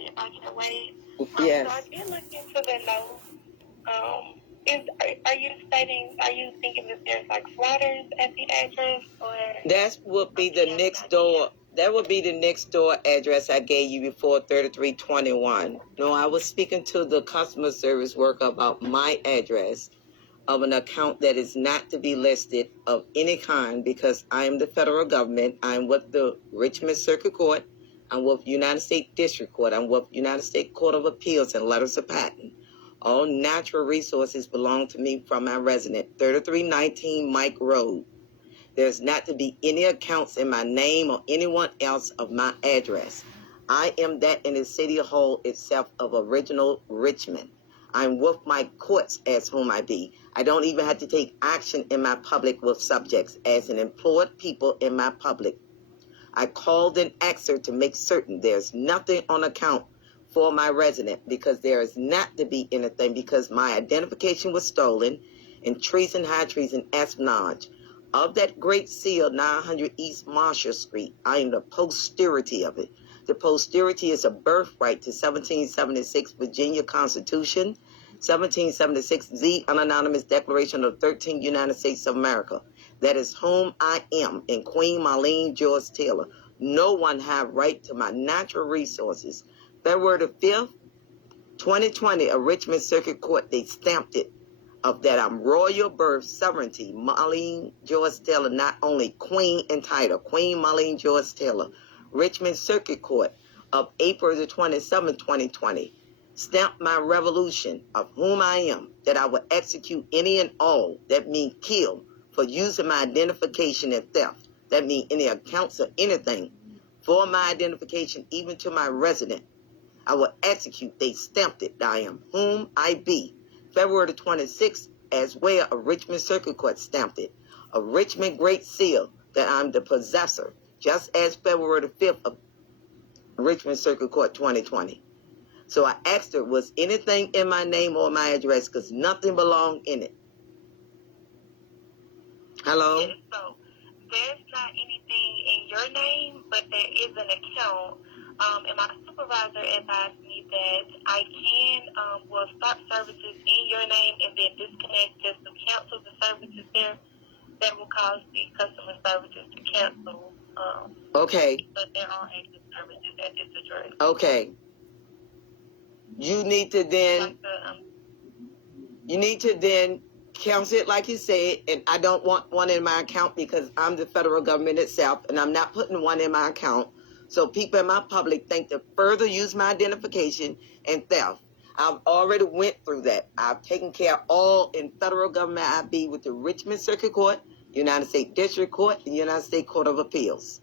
you're on your way. Yes. So I did look into the note. Are you thinking that there's like slaughters at the address, or? That would be the next door. That would be the next door address I gave you before, 3321. No, I was speaking to the customer service worker about my address of an account that is not to be listed of any kind because I am the federal government. I'm with the Richmond Circuit Court. I'm with United States District Court. I'm with United States Court of Appeals and Letters of Patent. All natural resources belong to me from my resident, 3319 Mike Road. There's not to be any accounts in my name or anyone else of my address. I am that in the City Hall itself of original Richmond. I'm with my courts as whom I be. I don't even have to take action in my public with subjects as an employed people in my public. I called and asked her to make certain there's nothing on account for my resident because there is not to be anything because my identification was stolen in treason, high treason, espionage. Of that great seal, 900 East Marshall Street, I am the posterity of it. The posterity is a birthright to 1776 Virginia Constitution, 1776 the unanimous Declaration of the 13th United States of America. That is whom I am, and Queen Marlene George Taylor. No one have right to my natural resources. February the 5th, 2020, a Richmond Circuit Court, they stamped it of that I'm royal birth, sovereignty, Marlene George Taylor, not only queen and title, Queen Marlene George Taylor. Richmond Circuit Court of April the 27th, 2020, stamped my revolution of whom I am, that I will execute any and all, that mean kill, for using my identification and theft. That mean any accounts or anything for my identification, even to my resident. I will execute. They stamped it. I am whom I be. February the 26th, as well, a Richmond Circuit Court stamped it. A Richmond Great Seal, that I'm the possessor, just as February the 5th of Richmond Circuit Court 2020. So I asked her, was anything in my name or my address, because nothing belonged in it. Hello? Yes, so there's not anything in your name, but there is an account. And my supervisor advised me that I can start services in your name and then disconnect just to cancel the services there. That will cause the customer services to cancel. Okay. But there are active services at this address. Okay. You need to then cancel it like you said, and I don't want one in my account because I'm the federal government itself, and I'm not putting one in my account. So people in my public think to further use my identification and theft. I've already went through that. I've taken care of all in federal government I be with the Richmond Circuit Court, United States District Court, and United States Court of Appeals.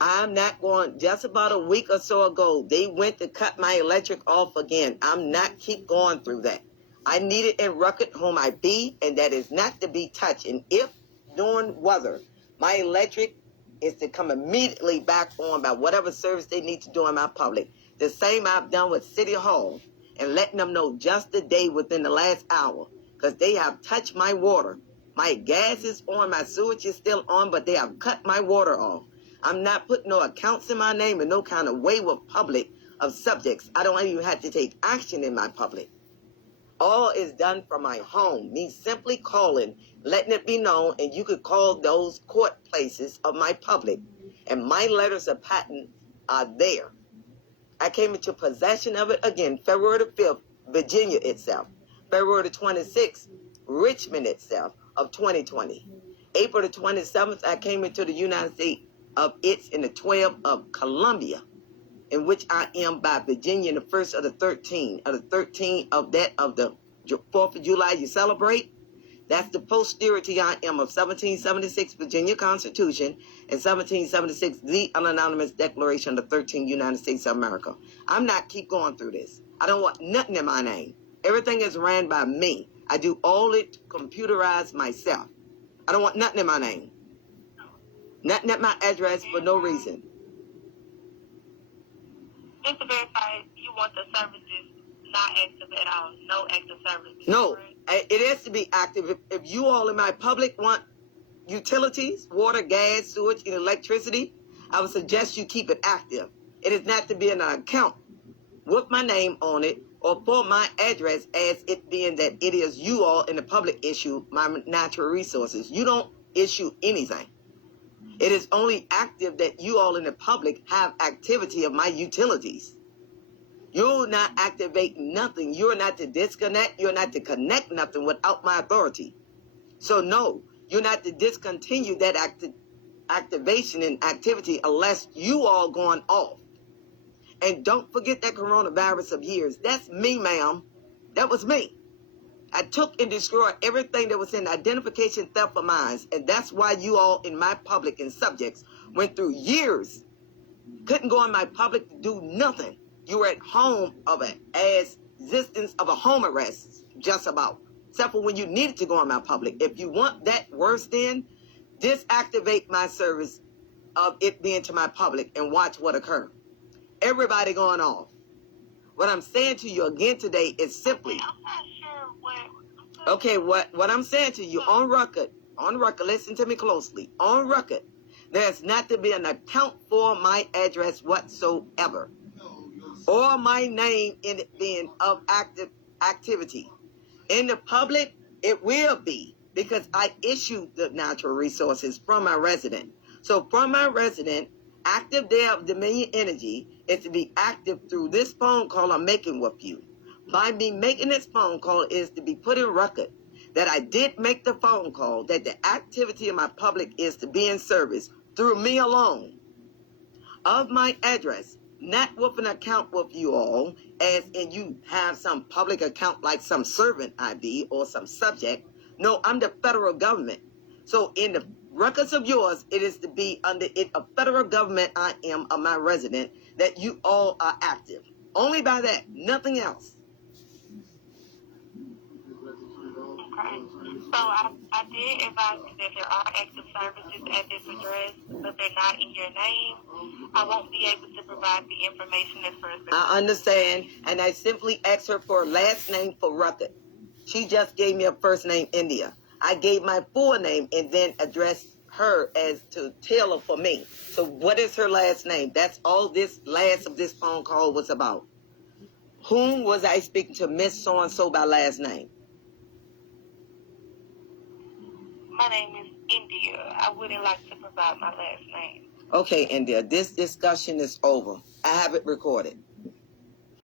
I'm not going, just about a week or so ago, they went to cut my electric off again. I'm not keep going through that. I need it in record whom I be, and that is not to be touched. And if during weather, my electric is to come immediately back on by whatever service they need to do in my public. The same I've done with City Hall and letting them know just the day within the last hour because they have touched my water. My gas is on, my sewage is still on, but they have cut my water off. I'm not putting no accounts in my name in no kind of way with public of subjects. I don't even have to take action in my public. All is done from my home. Me simply calling, letting it be known, and you could call those court places of my public. And my letters of patent are there. I came into possession of it again, February the 5th, Virginia itself. February the 26th, Richmond itself of 2020. April the 27th, I came into the United States of its in the 12th of Columbia, in which I am by Virginia, the first of the 13 of the 4th of July you celebrate. That's the posterity I am of 1776 Virginia Constitution and 1776 the unanimous Declaration of the 13th United States of America. I'm not keep going through this. I don't want nothing in my name. Everything is ran by me. I do all it computerized myself. I don't want nothing in my name. Nothing at my address for no reason. Just to verify, you want the services not active at all? No active services? No, it has to be active. If you all in my public want utilities, water, gas, sewage, and electricity, I would suggest you keep it active. It is not to be in an account with my name on it or for my address as it being that it is you all in the public issue my natural resources. You don't issue anything. It is only active that you all in the public have activity of my utilities. You'll not activate nothing. You're not to disconnect. You're not to connect nothing without my authority. So no, you're not to discontinue that activation and activity unless you all going off. And don't forget that coronavirus of years. That's me, ma'am. That was me. I took and destroyed everything that was in identification theft of mine. And that's why you all in my public and subjects went through years. Couldn't go in my public to do nothing. You were at home of it as existence of a home arrest, just about. Except for when you needed to go in my public. If you want that worse, then disactivate my service of it being to my public and watch what occurs. Everybody going off. What I'm saying to you again today is simply. I'm not sure what. Okay, what I'm saying to you on record, listen to me closely. On record, there's not to be an account for my address whatsoever, or my name in it being of activity. In the public, it will be because I issued the natural resources from my resident. So from my resident, active there of Dominion Energy is to be active through this phone call I'm making with you. By me making this phone call is to be put in record that I did make the phone call, that the activity of my public is to be in service through me alone of my address, not with an account with you all, as in you have some public account like some servant ID or some subject. No, I'm the federal government. So in the records of yours, it is to be under it a federal government I am of my resident that you all are active. Only by that, nothing else. Okay. So I did advise you that there are active services at this address, but they're not in your name. I won't be able to provide the information as further. I understand, and I simply asked her for a last name for record. She just gave me a first name, India. I gave my full name and then addressed her as to Taylor for me. So what is her last name? That's all this last of this phone call was about. Whom was I speaking to? Miss So-and-so by last name. My name is India. I wouldn't like to provide my last name. Okay, India, this discussion is over. I have it recorded.